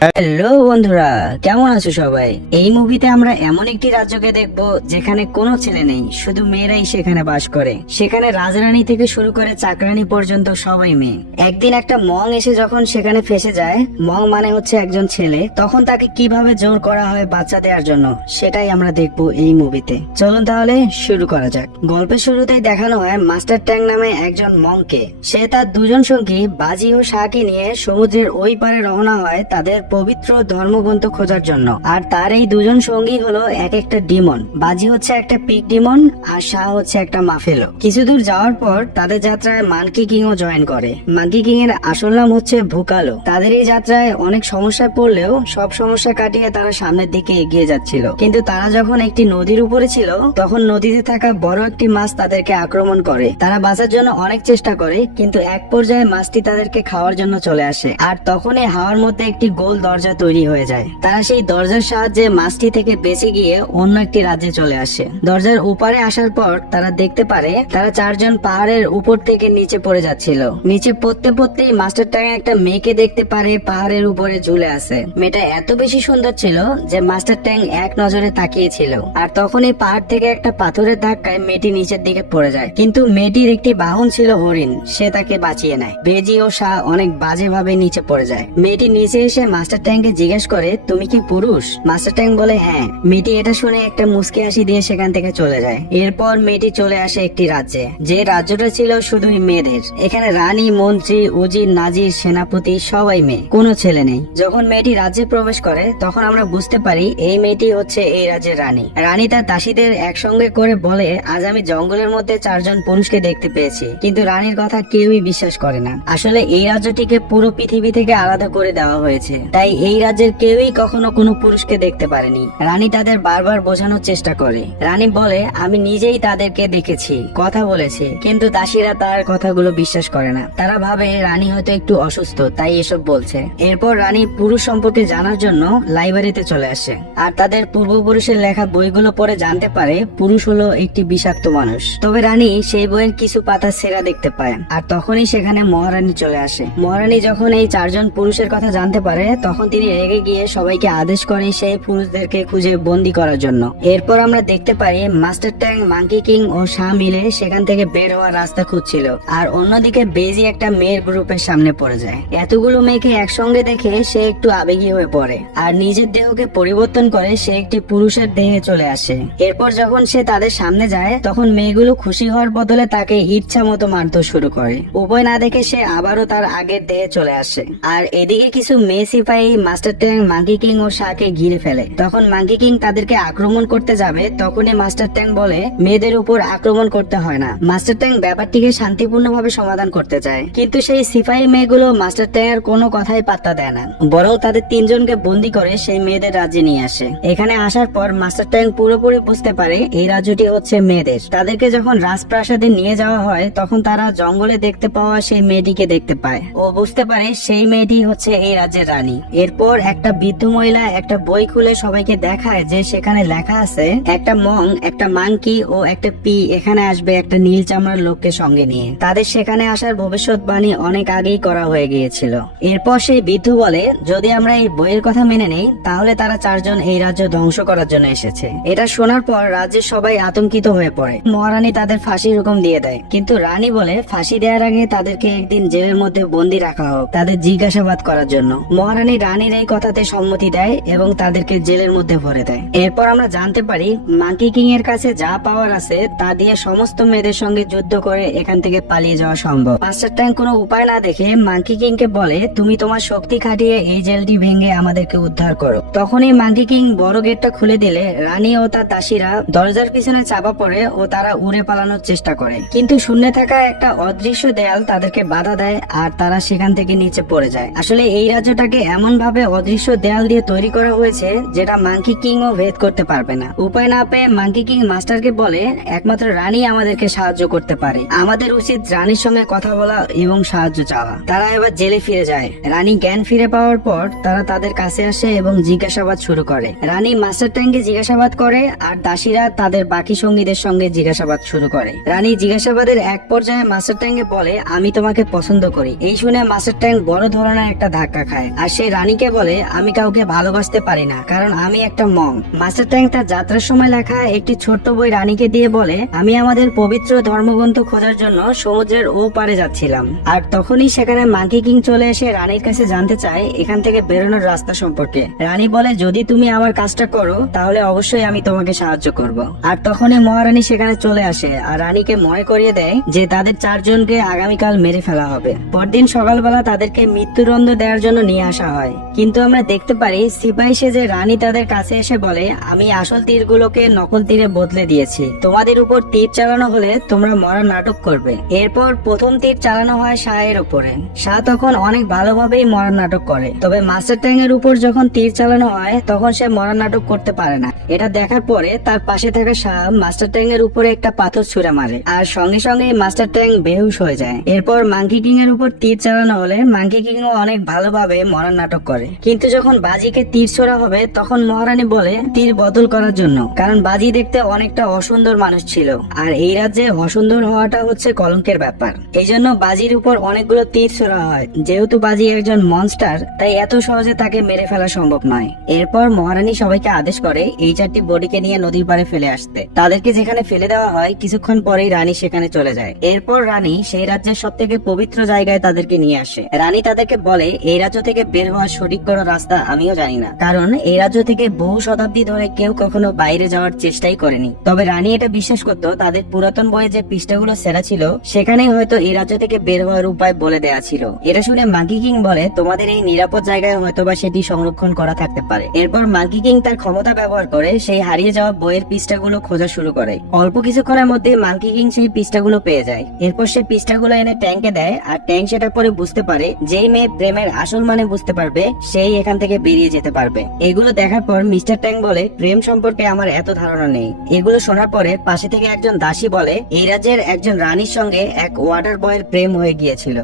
Hello বন্ধুরা, কেমন আছো সবাই? এই মুভিতে আমরা এমন একটি রাজ্যকে দেখব যেখানে কোনো ছেলে নেই, শুধু মেয়েরাই সেখানে বাস করে। সেখানে রাজরানী থেকে শুরু করে চাকরানী পর্যন্ত সবাই মেয়ে। একদিন একটা মং এসে যখন সেখানে ফেসে যায়, মং মানে হচ্ছে একজন ছেলে, তখন তাকে কিভাবে জোর করা হয় বাচ্চা দেওয়ার জন্য, সেটাই আমরা দেখব এই মুভিতে। চলুন তাহলে শুরু করা যাক। গল্পের শুরুতেই দেখানো হয় মাস্টার ট্যাং নামে একজন মংকে। সে তার দুজন সঙ্গী বাজি ও শাহকে নিয়ে সমুদ্রের ওই পারে রওনা হয় তাদের পবিত্র ধর্মগ্রন্থ খোঁজার জন্য। আর তার এই দুজন সঙ্গী হলো এক একটা ডিমন। বাজি হচ্ছে একটা পিক ডিমন আর শাহ হচ্ছে একটা মাফেলো। কিছু দূর যাওয়ার পর তাদের যাত্রায় মানকি কিং ও জয়েন করে। মানকি কিং এর আসল নাম হচ্ছে ভুকালো। তাদের এই যাত্রায় অনেক সমস্যায় পড়লেও সব সমস্যা কাটিয়ে তারা সামনের দিকে এগিয়ে যাচ্ছিল। কিন্তু তারা যখন একটি নদীর উপরে ছিল, তখন নদীতে থাকা বড় একটি মাছ তাদেরকে আক্রমণ করে। তারা বাঁচার জন্য অনেক চেষ্টা করে, কিন্তু এক পর্যায়ে মাছটি তাদেরকে খাওয়ার জন্য চলে আসে। আর তখনই হাওয়ার মধ্যে একটি গোল দরজা তৈরি হয়ে যায়। তারা সেই দরজার সাহায্যে মাছটি থেকে বেঁচে গিয়ে অন্য একটি রাজ্যে চলে আসে। দরজার উপরে আসার পর তারা দেখতে পারে তারা চারজন পাহাড়ের উপর থেকে নিচে পড়ে যাচ্ছিল। নিচে পড়তে পড়তেই মাস্টার ট্যাং একটা মেয়েকে দেখতে পারে পাহাড়ের উপরে ঝুলে আছে। মেয়েটা এত বেশি সুন্দর ছিল যে মাস্টার ট্যাং এক নজরে তাকিয়েছিল। আর তখনই পাহাড় থেকে একটা পাথরের ধাক্কায় মেয়েটি নিচের দিকে পড়ে যায়। কিন্তু মেয়েটির একটি বাহন ছিল হরিণ, সে তাকে বাঁচিয়ে নেয়। বেজি ও শাহ অনেক বাজে ভাবে নিচে পড়ে যায়। মেয়েটি নিচে এসে মাস্টার ট্যাংকে জিজ্ঞেস করে, তুমি কি পুরুষ? মাস্টার ট্যাং বলে হ্যাঁ। মেয়েটি এটা শুনে একটা মুচকি হাসি দিয়ে সেখান থেকে চলে যায়। এরপর মেয়েটি চলে আসে একটি রাজ্যে, যে রাজ্যটা ছিল শুধুই মেয়েদের। এখানে রানী, মন্ত্রী, উজির, নাজির, সেনাপতি সবাই মেয়ে, কোনো ছেলে নেই। যখন মেয়েটি রাজ্যে প্রবেশ করে তখন আমরা বুঝতে পারি এই মেয়েটি হচ্ছে এই রাজ্যের রানী। রানী তার দাসীদের একসঙ্গে করে বলে, আজ আমি জঙ্গলের মধ্যে চারজন পুরুষকে দেখতে পেয়েছি। কিন্তু রানীর কথা কেউই বিশ্বাস করে না। আসলে এই রাজ্যটিকে পুরো পৃথিবী থেকে আলাদা করে দেওয়া হয়েছে, তাই এই রাজ্যের কেউই কখনো কোনো পুরুষকে দেখতে পারেনি। রানী তাদের বারবার বোঝানোর চেষ্টা করে। রানী বলে, আমি নিজেই তাদেরকে দেখেছি, কথা বলেছি, কিন্তু দাসীরা তার কথাগুলো বিশ্বাস করে না। তারা ভাবে রানী হয়তো একটু অসুস্থ, তাই এসব বলছে। এরপর রানী পুরুষ সম্পর্কে জানার জন্য লাইব্রেরিতে চলে আসে। আর তাদের পূর্বপুরুষের লেখা বইগুলো পড়ে জানতে পারে পুরুষ হলো একটি বিষাক্ত মানুষ। তবে রানী সেই বইয়ের কিছু পাতা ছেঁড়া দেখতে পায়। আর তখনই সেখানে মহারানী চলে আসে। মহারানী যখন এই চারজন পুরুষের কথা জানতে পারে তখন তিনি রেগে গিয়ে সবাইকে আদেশ করে সেই পুরুষদেরকে খুঁজে বন্দি করার জন্য। এরপর আমরা দেখতে পারি মাস্টার ট্যাং, মাঙ্কি কিং ও শাহ মিলে সেখান থেকে বের হওয়ার রাস্তা খুঁজছিল। আর অন্যদিকে বেজি একটা মেয়ের গ্রুপের সামনে পড়ে যায়। এতগুলো মেয়েকে একসঙ্গে দেখে সে একটু আবেগী হয়ে পড়ে আর নিজের দেহকে পরিবর্তন করে সে একটি পুরুষের দেহে চলে আসে। এরপর যখন সে তাদের সামনে যায় তখন মেয়েগুলো খুশি হওয়ার বদলে তাকে ইচ্ছা মতো মারতে শুরু করে। উপায় না দেখে সে আবারও তার আগের দেহে চলে আসে। আর এদিকে কিছু মেয়ে সিপাহী মাস্টার ট্যাং, মাঙ্কি কিং ও শাহকে ঘিরে ফেলে। তখন মাঙ্কি কিং তাদেরকে আক্রমণ করতে যাবে, তখনই মাস্টার ট্যাং বলে মেয়েদের উপর আক্রমণ করতে হয় না। মাস্টার ট্যাং ব্যাপারটিকে শান্তিপূর্ণভাবে সমাধান করতে চায়, কিন্তু সেই সিপাহী মেয়েগুলো মাস্টার ট্যাং এর কোনো কথাই পাত্তা দেয় না, বরং তাদের তিনজনকে বন্দি করে সেই মেয়েদের রাজ্যে নিয়ে আসে। এখানে আসার পর মাস্টার ট্যাং পুরোপুরি বুঝতে পারে এই রাজ্যটি হচ্ছে মেয়েদের। তাদেরকে যখন রাজপ্রাসাদে নিয়ে যাওয়া হয় তখন তারা জঙ্গলে দেখতে পাওয়া সেই মেয়েটিকে দেখতে পায় ও বুঝতে পারে সেই মেয়েটি হচ্ছে এই রাজ্যের রানী। এরপর একটা বৃদ্ধ মহিলা একটা বই খুলে সবাইকে দেখায় যে সেখানে লেখা আছে একটা মং, একটা মাঙ্কি ও একটা পি এখানে আসবে একটা নীল চামড়ার লোককে সঙ্গে নিয়ে। তাদের সেখানে আসার ভবিষ্যৎবাণী অনেক আগেই করা হয়ে গিয়েছিল। এরপর সেই বৃদ্ধ বলে, যদি আমরা এই বইয়ের কথা মেনে নেই তাহলে তারা চারজন এই রাজ্য ধ্বংস করার জন্য এসেছে। এটা শোনার পর রাজ্যের সবাই আতঙ্কিত হয়ে পড়ে। মহারানী তাদের ফাঁসির হুকুম দিয়ে দেয়, কিন্তু রানী বলে ফাঁসি দেওয়ার আগে তাদেরকে একদিন জেলের মধ্যে বন্দি রাখা হোক তাদের জিজ্ঞাসাবাদ করার জন্য। মহারানী রানীর এই কথাতে সম্মতি দেয় এবং তাদেরকে জেলের মধ্যে ভরে দেয়। এরপর আমরা জানতে পারি মাঙ্কি কিং এর কাছে যা পাওয়ার আছে তা দিয়ে সমস্ত মেয়েদের সঙ্গে যুদ্ধ করে এখান থেকে পালিয়ে যাওয়া সম্ভব। মাস্টার ট্যাং কোনো উপায় না দেখে মাঙ্কি কিং কে বলে, তুমি তোমার শক্তি খাটিয়ে এই জেলটি ভেঙে আমাদেরকে উদ্ধার করো। তখনই মাঙ্কি কিং বড় গেটটা খুলে দিলে রানী ও তার দাসীরা দরজার পিছনে চাপা পড়ে ও তারা উড়ে পালানোর চেষ্টা করে, কিন্তু শূন্যে থাকা একটা অদৃশ্য দেয়াল তাদেরকে বাধা দেয় আর তারা সেখান থেকে নিচে পড়ে যায়। আসলে এই রাজ্যটাকে এমন ভাবে অদৃশ্য দেয়াল দিয়ে তৈরি করা হয়েছে যেটা মাঙ্কি কিং ও ভেদ করতে পারবে না। উপায় না পেয়ে মাঙ্কি কিং মাস্টারকে বলে, একমাত্র রানী আমাদেরকে সাহায্য করতে পারে, আমাদের উচিত রানীর সঙ্গে কথা বলা এবং সাহায্য চাওয়া। তারা এবার জেলে ফিরে যায়। রানী জ্ঞান ফিরে পাওয়ার পর তারা তাদের কাছে আসে এবং জিজ্ঞাসাবাদ শুরু করে। রানী মাস্টার ট্যাংকে জিজ্ঞাসাবাদ করে আর দাসীরা তাদের বাকি সঙ্গীদের সঙ্গে জিজ্ঞাসাবাদ শুরু করে। রানী জিজ্ঞাসাবাদের এক পর্যায়ে মাস্টার ট্যাংকে বলে, আমি তোমাকে পছন্দ করি। এই শুনে মাস্টার ট্যাং বড় ধরনের একটা ধাক্কা খায় আর সে রানীকে বলে, আমি কাউকে ভালোবাসতে পারি না, কারণ আমি একটা মং। মাস্টার ট্যাং তার যাত্রার সময় লেখা একটি ছোট্ট বই রানীকে দিয়ে বলে, আমি আমাদের পবিত্র ধর্মগ্রন্থ খোঁজার জন্য সমুদ্রের ও পারে যাচ্ছিলাম। আর তখনই সেখানে মাঙ্কি কিং চলে এসে রানীর কাছে জানতে চায় এখান থেকে বেরোনোর রাস্তা সম্পর্কে। রানী বলে, যদি তুমি আমার কাজটা করো তাহলে অবশ্যই আমি তোমাকে সাহায্য করব। আর তখনই মহারানী সেখানে চলে আসে আর রানীকে মনে করিয়ে দেয় যে তাদের 4 জনকে আগামীকাল মেরে ফেলা হবে। পরদিন সকালবেলা তাদেরকে মৃত্যুদণ্ড দেওয়ার জন্য নিয়ে আসা হয়, কিন্তু আমরা দেখতে পারি সিপাহী সেজে রানী তাদের কাছে এসে বলে, আমি আসল তীরগুলোকে নকল তীরে বদলে দিয়েছি, তোমাদের উপর তীর চালানো হলে তোমরা মরার নাটক করবে। এরপর প্রথম তীর চালানো হয় শাহের উপরে। শাহ তখন অনেক ভালোভাবেই মরার নাটক করে, তবে মাস্টার ট্যাং এর উপর যখন তীর চালানো হয় তখন সে মরার নাটক করতে পারে না। এটা দেখার পরে তার পাশে থাকা শাহ মাস্টার ট্যাং এর উপরে একটা পাথর ছুঁড়ে মারে আর সঙ্গে সঙ্গে মাস্টার ট্যাং বেহুশ হয়ে যায়। এরপর মাঙ্কি কিং এর উপর তীর চালানো হলে মাঙ্কি কিং ও অনেক ভালোভাবে মরার নাটক করে, কিন্তু যখন বাজিকে তীর ছোড়া হবে তখন মহারানী বলে তীর বদল করার জন্য, কারণ বাজি দেখতে অনেকটা অসুন্দর মানুষ ছিল আর এই রাজ্যে অসুন্দর হওয়াটা হচ্ছে কলঙ্কের ব্যাপার। এই জন্য বাজির উপর অনেকগুলো তীর ছোড়া হয়। যেহেতু বাজি একজন মনস্টার, তাই এত সহজে তাকে মেরে ফেলা সম্ভব নয়। এরপর মহারানী সবাইকে আদেশ করে এই 4টি বডিকে নিয়ে নদীর পাড়ে ফেলে আসতে। তাদেরকে যেখানে ফেলে দেওয়া হয় কিছুক্ষণ পরেই রানী সেখানে চলে যায়। এরপর রানী সেই রাজ্যের সব থেকে পবিত্র জায়গায় তাদেরকে নিয়ে আসে। রানী তাদেরকে বলে, এই রাজ্য থেকে বের হওয়ার সঠিক কোনো রাস্তা আমিও জানি না, কারণ এই রাজ্য থেকে বহু শতাব্দী ধরে কেউ কখনো বাইরে যাওয়ার চেষ্টাই করেনি। তবে রানী এটা বিশ্বাস করতো তাদের পুরাতন বইয়ে যে পৃষ্ঠাগুলো সেরা ছিল সেখানেই হয়তো এই রাজ্য থেকে বের হওয়ার উপায় বলে দেয়া ছিল। এটা শুনে মাঙ্কি কিং বলে, তোমাদের এই নিরাপদ জায়গায় হয়তোবা সেটি সংরক্ষণ করা থাকতে পারে। এরপর মাঙ্কি কিং তার ক্ষমতা ব্যবহার করে সেই হারিয়ে যাওয়া বইয়ের পৃষ্ঠাগুলো খোঁজা শুরু করে। অল্প কিছুক্ষণের মধ্যে মাঙ্কি কিং সেই পৃষ্ঠাগুলো পেয়ে যায়। এরপর সে পৃষ্ঠাগুলো এনে ট্যাঙ্কে দেয় আর ট্যাঙ্ক সেটা পরে বুঝতে পারে যেই মেয়ে প্রেমের আসল মানে বুঝতে পারবে সেই এখান থেকে বেরিয়ে যেতে পারবে। এগুলো দেখার পর মিস্টার ট্যাঙ্ক বলে, প্রেম সম্পর্কে আমার এত ধারণা নেই। এগুলো শোনার পরে পাশে থেকে একজন দাসী বলে, এই রাজ্যের একজন রানীর সঙ্গে এক ওয়াটার বয়ের প্রেম হয়ে গিয়েছিল।